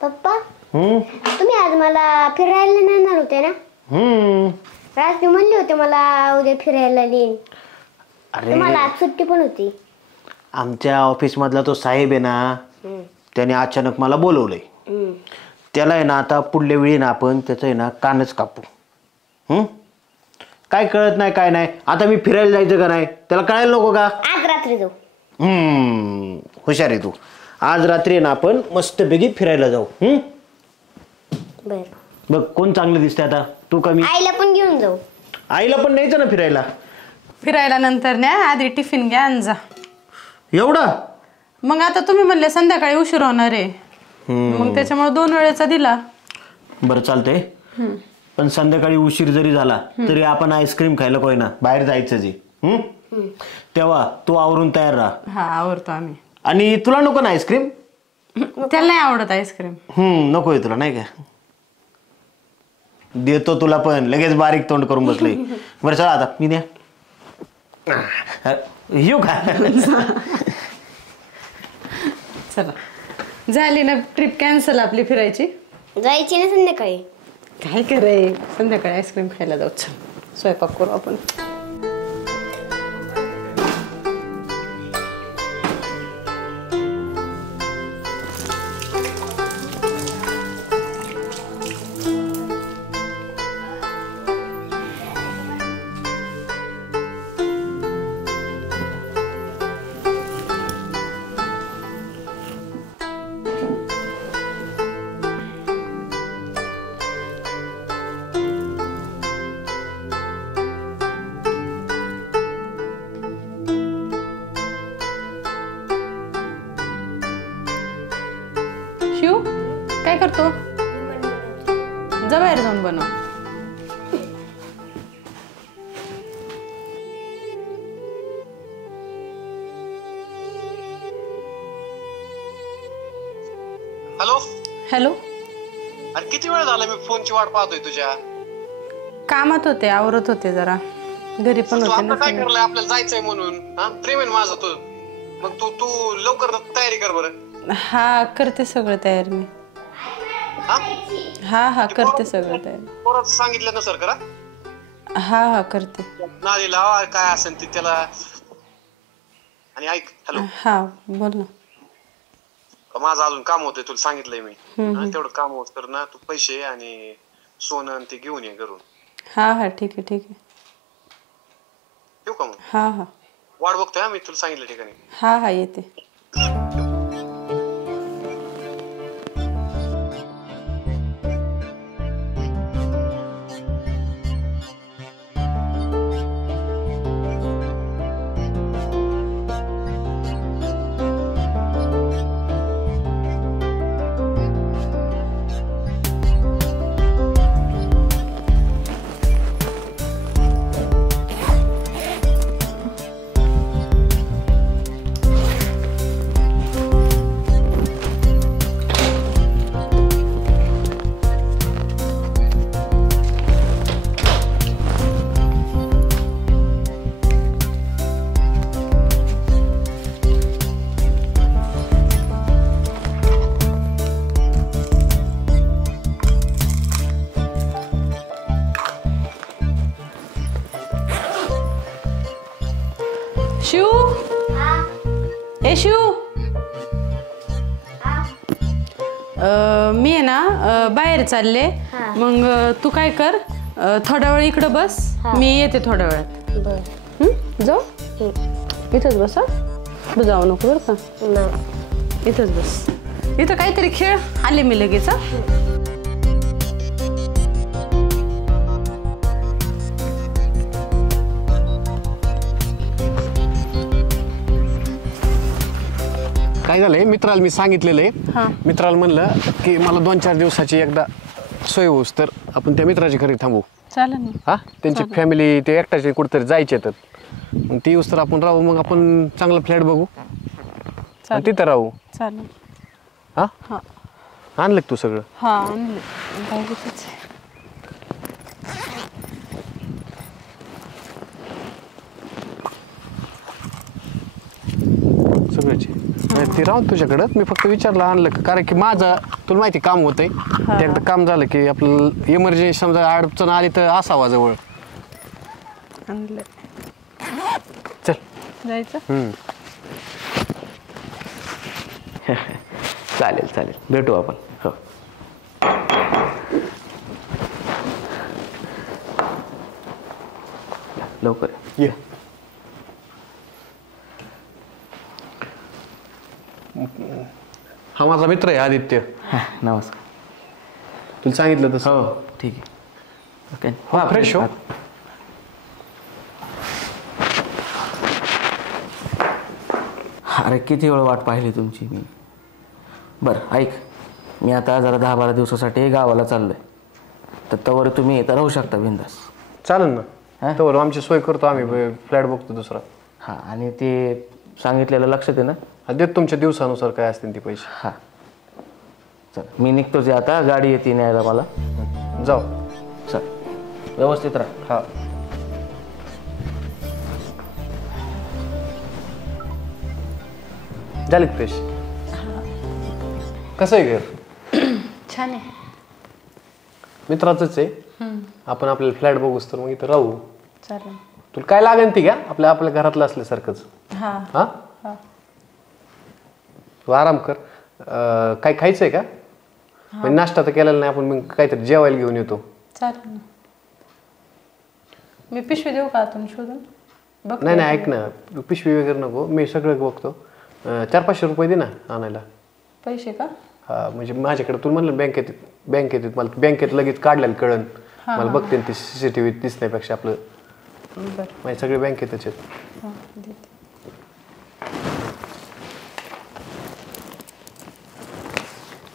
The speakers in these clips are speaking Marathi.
पप्पा तुम्ही आज मला फिरायला नेणार होते ना? रात्री म्हणले होते मला उद्या फिरायला नेईन. अरे तुम्हाला आज सुट्टी पण होती. आमच्या ऑफिस मधला तो साहेब आहे ना, त्याने अचानक मला बोलवलंय. त्याला आहे ना आता पुढल्या वेळी ना आपण त्याचं आहे ना कानच कापू. काय कळत नाही काय नाही. आता मी फिरायला जायचं का नाही त्याला कळायला नको का? आज रात्री जाऊ. हुशार आहे तू. आज रात्री ना आपण मस्तपैकी फिरायला जाऊ. बर बघ कोण चांगलं दिसतंय आता, तू कमी? आईला पण घेऊन जाऊ. आईला पण न्यायचं ना फिरायला. फिरायला नंतर न्या, आधी टिफिन घ्या आणि जा. एवढा? मग आता तुम्ही म्हणले संध्याकाळी उशीर होणार आहे, मग त्याच्यामुळे 2 वेळेचा दिला. बरं चालतंय. पण संध्याकाळी उशीर जरी झाला तरी आपण आईस्क्रीम खायला कोय ना बाहेर जायचं जे. तेव्हा तू आवरून तयार राहा. हा आवडतो आम्ही. आणि तुला नको ना आईस्क्रीम? त्याला नाही आवडत आईस्क्रीम. नकोय तुला नाही का? देतो तुला पण. लगेच बारीक तोंड करून बसले. बरं चला आता मी द्या येऊ का? चला झाली ना ट्रिप कॅन्सल आपली फिरायची. जायची ना संध्याकाळी? काय करे संध्याकाळी आईस्क्रीम खायला जाऊ. स्वयंपाक करू आपण. शिव काय करतो? जा बाहेर जाऊन बनव. Hello hello. अरे किती वेळ झाला मी फोनची वाट पाहतोय तुझ्या. कामात होते, आवरत होते जरा. घरी पण तू होते आता ना. काय करलंय? आपल्याला जायचंय म्हणून. हा प्रेम आहे माझं तू. मग तू तू लवकर तयारी कर बरं. हा करते सगळं तयार मी. हा करते सगळं तयार. परत सांगितलं ना सर करा. हा करते. नाली लावा काय असेल ते त्याला. आणि ऐक हॅलो. हा बोल ना. माझं अजून काम होतंय तुला सांगितलंय मी. तेवढं काम होत कर ना. तू पैसे आणि सोनं आणि ते घेऊन ये घरून. हा ठीक आहे ठीक आहे. येऊ का मग? हा वाट बघतोय मी तुला सांगितलं ठिकाणी. हा येते. शिव ए शिव. मी आहे ना बाहेर चालले. मग तू काय कर थोडा वेळ इकडं बस. मी येते थोड्या वेळात. जाऊ इथंच बस. तू जाऊ नको बरं का. इथंच बस. इथं काहीतरी खेळ. आले मी लगेच. काय झालंय मित्राला मी सांगितलेलं आहे. मित्राला म्हणलं की मला 2-4 दिवसाची एकदा सोय होऊस तर आपण त्या मित्राची घरी थांबू. चालेल ना. हा त्यांची फॅमिली ते एकट्याचे कुठेतरी जायचे तर मग ती येऊस तर आपण राहू. मग आपण चांगला फ्लॅट बघू तिथं राहू. चालेल. हा आणलं तू सगळं? हा आणलं. काय घेतच सगळ्याचे ती राहून तुझ्याकडं मी फक्त विचारलं आणलं का, कारण की माझं तुला माहिती काम होतंय ते एकदा काम झालं की आपलं इमर्जन्सी समजा अडचण आली तर असावा जवळ. आणलं. चल. जायचं. चालेल चालेल, भेटू आपण. हो. लवकर ये. हा माझा मित्र आहे आदित्य. नमस्कार. तुला सांगितलं तसं. हो ठीक आहे. ओके. हो फ्रेश हो. अरे किती वेळ वाट पाहिली तुमची मी. बरं ऐक, मी आता जरा 10-12 दिवसासाठी गावाला चाललोय, तर तवर तुम्ही इथं राहू शकता बिंदास. चालेल ना. तर आमची सोय करतो आम्ही, फ्लॅट बघतो दुसरा. हां, आणि ते सांगितलेलं लक्षात आहे ना? देत तुमच्या दिवसानुसार काय असतील ते पैसे. हां चल, मी निघतोच आता, गाडी येते न्यायला मला. जाऊ. चल व्यवस्थित राहा. हा. झाले फ्रेश. कसं आहे घर? छान आहे. मित्राचंच आहे. आपण आपल्याला फ्लॅट बघूच तर मग इथं राहू. चालेल. तुला काय लागेल ती घ्या, आपल्या आपल्या घरातलं असल्यासारखंच. हा. हा. तू आराम कर. काय खायचंय का? म्हणजे नाश्ता तर केलेला नाही आपण, मग काहीतरी जेवायला घेऊन येतो. चालेल ना. मी पिशवी देऊ का आतून शोधून? बघ. नाही नाही, ऐक ना, पिशवी वगैरे नको, मी सगळं बघतो. 400-500 रुपये दे ना आणायला. पैसे का? हा, म्हणजे माझ्याकडे तुला म्हणलं बँकेत मला बँकेत लगेच काढलेलं कळण. मला बघते ती CCTV दिसण्यापेक्षा आपलं. बरं. माझे सगळे बँकेतच आहेत. हां देते.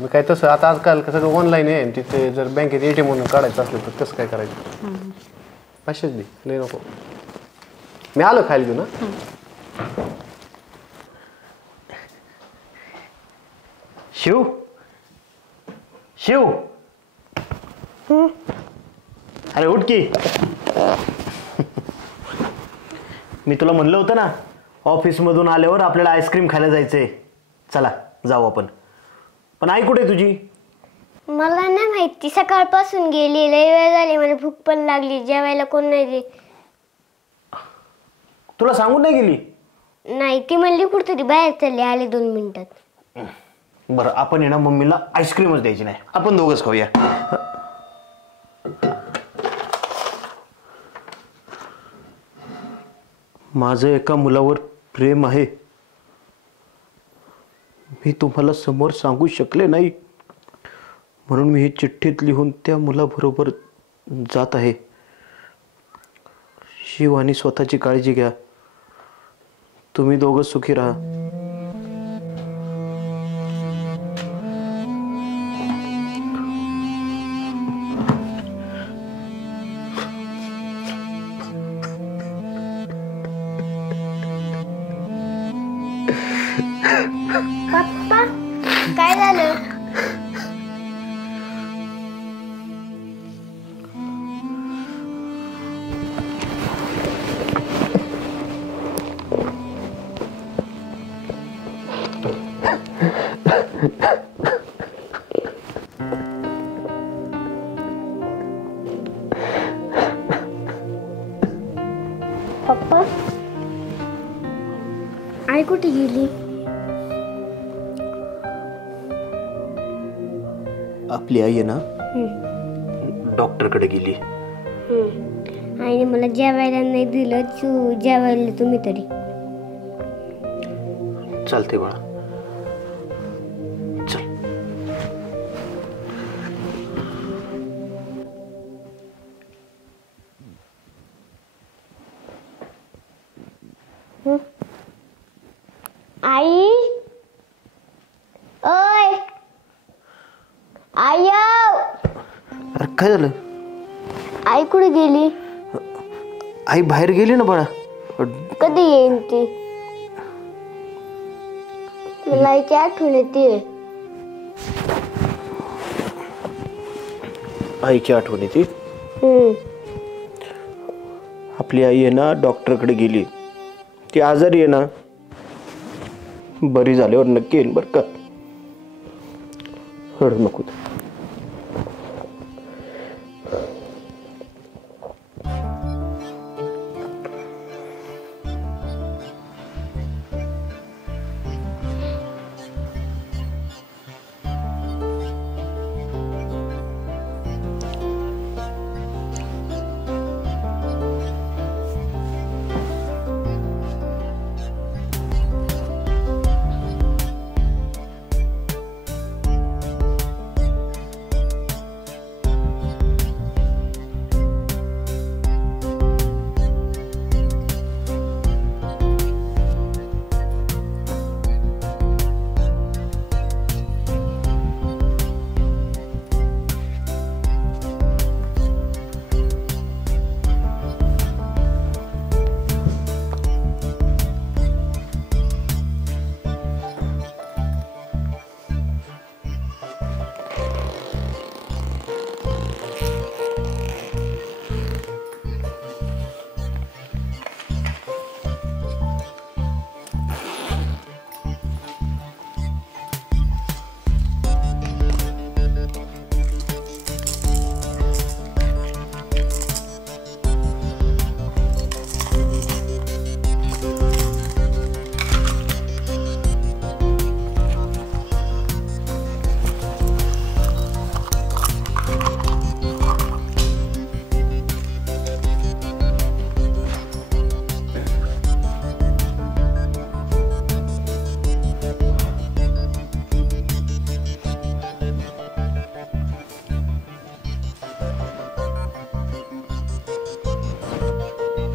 मी काय तसं आता आजकाल सगळं ऑनलाईन आहे, तिथे जर बँकेत ATM म्हणून काढायचं असलं तर कसं काय करायचं? 500 दे, लय नको. मी आलो खायला घेऊन. ना शिव शिव, अरे उठ की. मी तुला म्हणलं होतं ना, ऑफिसमधून आल्यावर आपल्याला आईस्क्रीम खायला जायचंय. चला जाऊ आपण. पण आई कुठे तुझी? मला नाही माहिती, सकाळपासून गेली, लय वेळ झाली, मला भूक पण लागली, जेवायला कोण नाही दे. तुला सांगून नाही गेली? नाही, ती म्हणली कुठतरी बाहेर चालली, आले 2 मिनिटात. बरं, आपण येणार मम्मीला आईस्क्रीमच द्यायची नाही, आपण दोघंच खाऊया. माझं एका मुलावर प्रेम आहे, मी तुम्हाला समोर सांगू शकले नाही, म्हणून मी ही चिठ्ठीत लिहून त्या मुलाबरोबर जात आहे. शिव आणि स्वतःची काळजी घ्या. तुम्ही दोघं सुखी राहा. पप्पा काय झालं? पप्पा आई कुठे गेली? आपली आई आहे ना, डॉक्टरकडे गेली. आईने मला जेवायला नाही दिलं, जेवायला तुम्ही तरी. चालते बाळा, चल. आई, ओय आई, अरे काय झालं? आई कुठे गेली? आई बाहेर गेली ना बाळा. कधी येईन ती? मला आईची आठवण येते. आईची आठवण येते? आपली आई आहे ना, डॉक्टरकडे गेली. ती आजारी आहे ना, बरी झाल्यावर नक्की येईन बरं का. रडू नको.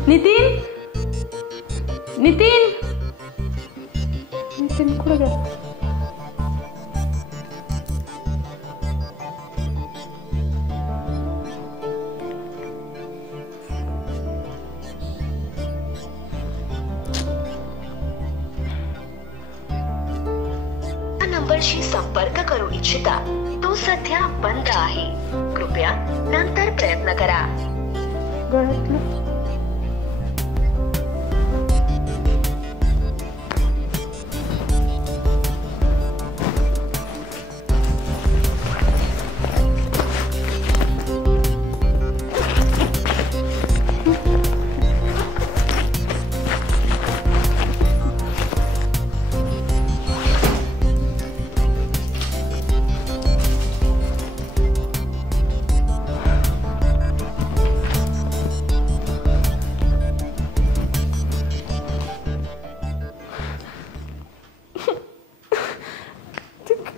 नितीन नितीन नितीन कुठे गेला? नंबरशी संपर्क करू इच्छिता तो सध्या बंद आहे. कृपया नंतर प्रयत्न करा. गळ्यातलं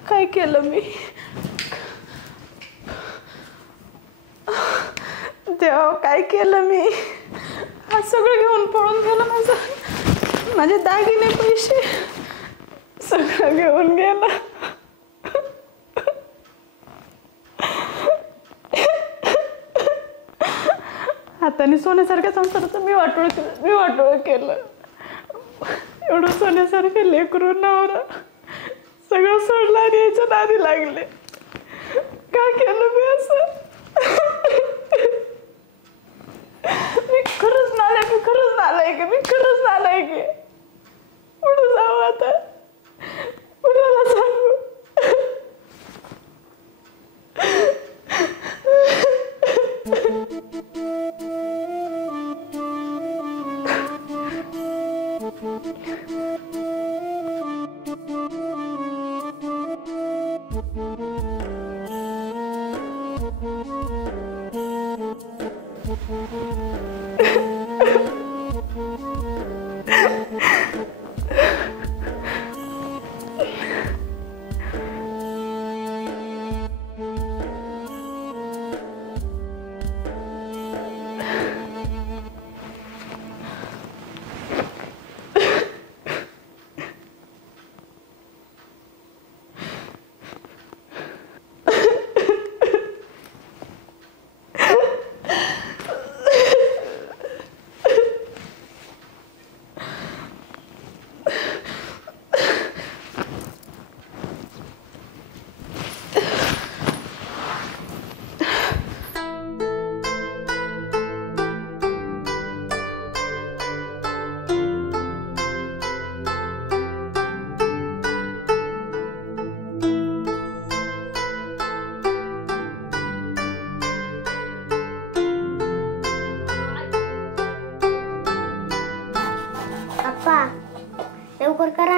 काय केलं मी? देवा काय केलं मी? आज सगळं घेऊन पळून गेलं माझे दागिने पैसे सगळं घेऊन गेलं. हाताने सोन्यासारख्या संसाराचं मी वाटोळ केलं. एवढं सोन्यासारखं लेकरू नवरा सगळं सोडलं आणि याच्या नादी लागले. काय केलं मी असं? मी खरंच नालायक आहे. कुठं जाऊ आता? कुणाला सांगू?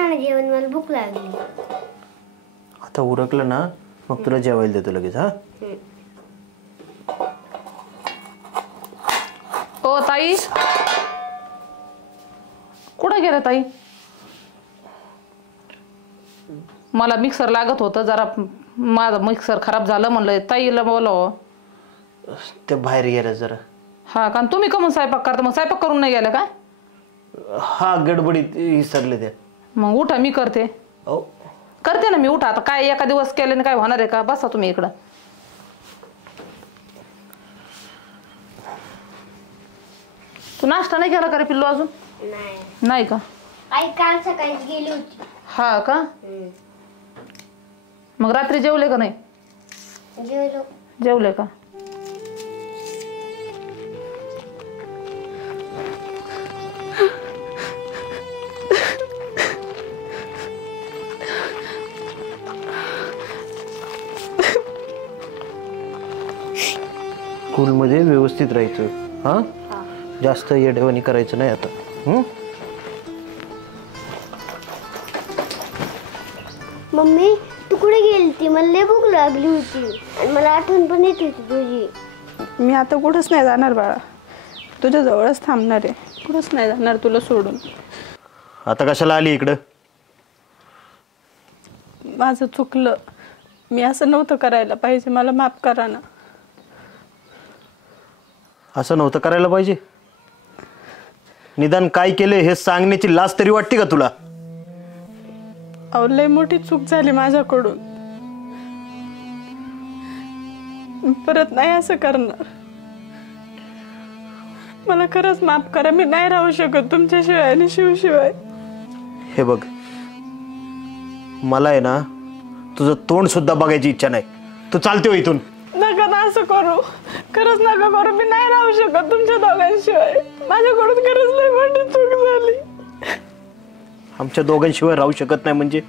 ना जेवण, मला भूक लागली. आता उरकलं ना मग तुला जेवायला देतो लगेच. हा ओ ताई, कुठं गेला ताई? मला मिक्सर लागत होतं जरा, माझं मिक्सर खराब झालं, म्हणलं ताईला बोलावं. ते बाहेर गेलं जरा. हा का? तुम्ही कमून स्वयंपाक करता? मग स्वयंपाक करून नाही गेला काय? हा गडबडीत विसरले ते. मग उठा, मी करते. करते ना मी, उठा. आता काय एका दिवस केल्याने काय होणार आहे का? बसा तुम्ही इकडं. तू नाश्ता नाही केला का रे पिल्लू अजून? नाही का? आई काल सकाळीच गेली होती. हा का? मग रात्री जेवले का नाही? जेवलो. जेवले का? स्कूलमध्ये व्यवस्थित राहायचं. हा जास्त येडेवानी करायचं नाही आता. मम्मी तू कुठे गेली ती? मला लय भूक लागली होती आणि मला आठवण पण येत होती तुझी. मी आता कुठंच नाही जाणार बाळा, तुझ्या जवळच थांबणार आहे. कुठंच नाही जाणार तुला सोडून. आता कशाला आली इकडं? माझं चुकलं, मी असं नव्हतं करायला पाहिजे, मला माफ करा ना. असं नव्हतं करायला पाहिजे? निदान काय केले हे सांगण्याची लाज तरी वाटते का तुला? अहो लय मोठी चूक झाली माझ्याकडून, परत नाही असं करणार. मला खरंच माफ करा, मी नाही राहू शकत तुमच्याशिवाय आणि शिवशिवाय. हे बघ, मला आहे ना तुझं तोंड सुद्धा बघायची इच्छा नाही. तू चालते हो इथून. नका ना असं करू, खरंच नका करू. मी नाही राहू शकत तुमच्या दोघांशिवाय. माझ्याकडून खरंच लय मोठी चूक झाली. आमच्या दोघांशिवाय राहू शकत नाही म्हणजे?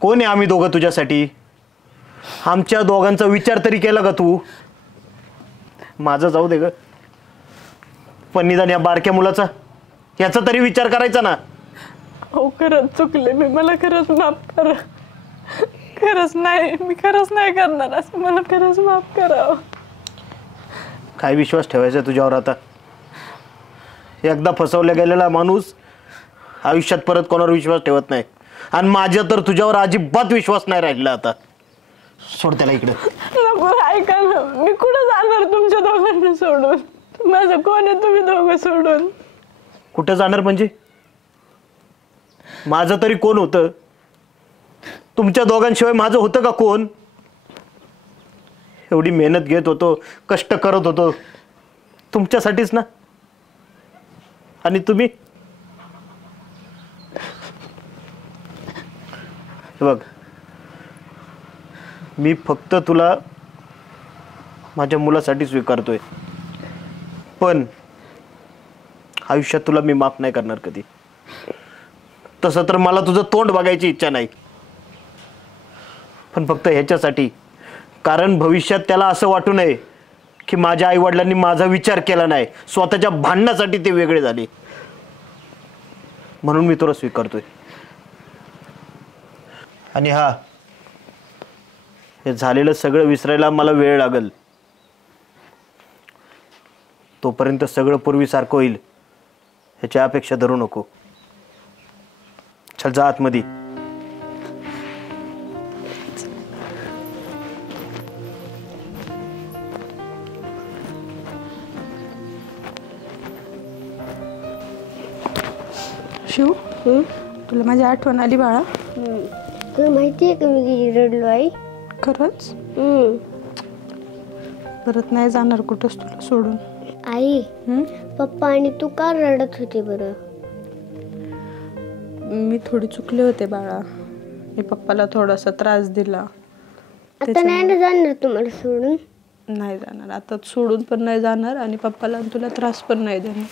कोण आहे आम्ही दोघं तुझ्यासाठी? आमच्या दोघांचा विचार तरी केला का तू? माझं जाऊ दे ग, पण निदान या बारक्या मुलाचा याचा तरी विचार करायचा ना. हो खरंच चुकले मी, मला खरंच माफ करा. खरंच नाही, मी खरंच नाही करणार असं, मला खरंच माफ करा. काय विश्वास ठेवायचा तुझ्यावर आता? एकदा फसवल्या गेलेला माणूस आयुष्यात परत कोणावर विश्वास ठेवत नाही, आणि माझ्या तर तुझ्यावर अजिबात विश्वास नाही राहिला आता. सोड त्याला इकडे. नको, ऐका ना, मी कुठं जाणार तुमच्या दोघांना सोडून? माझं कोण आहे तुम्ही दोघं सोडून? कुठं जाणार म्हणजे? माझं तरी कोण होतं? तुमच्या दोघांशिवाय माझं होतं का कोण? एवढी मेहनत घेत होतो, कष्ट करत होतो तुमच्यासाठीच ना. आणि तुम्ही बघ, मी फक्त तुला माझ्या मुलासाठी स्वीकारतोय, पण आयुष्यात तुला मी माफ नाही करणार कधी. तसं तर मला तुझं तोंड बघायची इच्छा नाही, पण फक्त ह्याच्यासाठी, कारण भविष्यात त्याला असं वाटू नये की माझ्या आईवडिलांनी माझा विचार केला नाही, स्वतःच्या भांडणासाठी ते वेगळे झाले. म्हणून मी तुला स्वीकारतोय. आणि हा, हे झालेलं सगळं विसरायला मला वेळ लागेल. तोपर्यंत सगळं पूर्वीसारखं होईल ह्याची अपेक्षा धरू नको. चल जा आतमध्ये. शिव, तुला माझी आठवण आली बाळा? तुला माहिती आहे का मी किती रडलो आई? खरंच? परत नाही जाणार कुठंच तुला सोडून. आई, पप्पा आणि तू का रडत होते बरं? मी थोडी चुकले होते बाळा, मी पप्पाला थोडासा त्रास दिला. आता नाही ना जाणार तुम्हाला सोडून? नाही जाणार आता, सोडून पण नाही जाणार आणि पप्पाला तुला त्रास पण नाही देणार.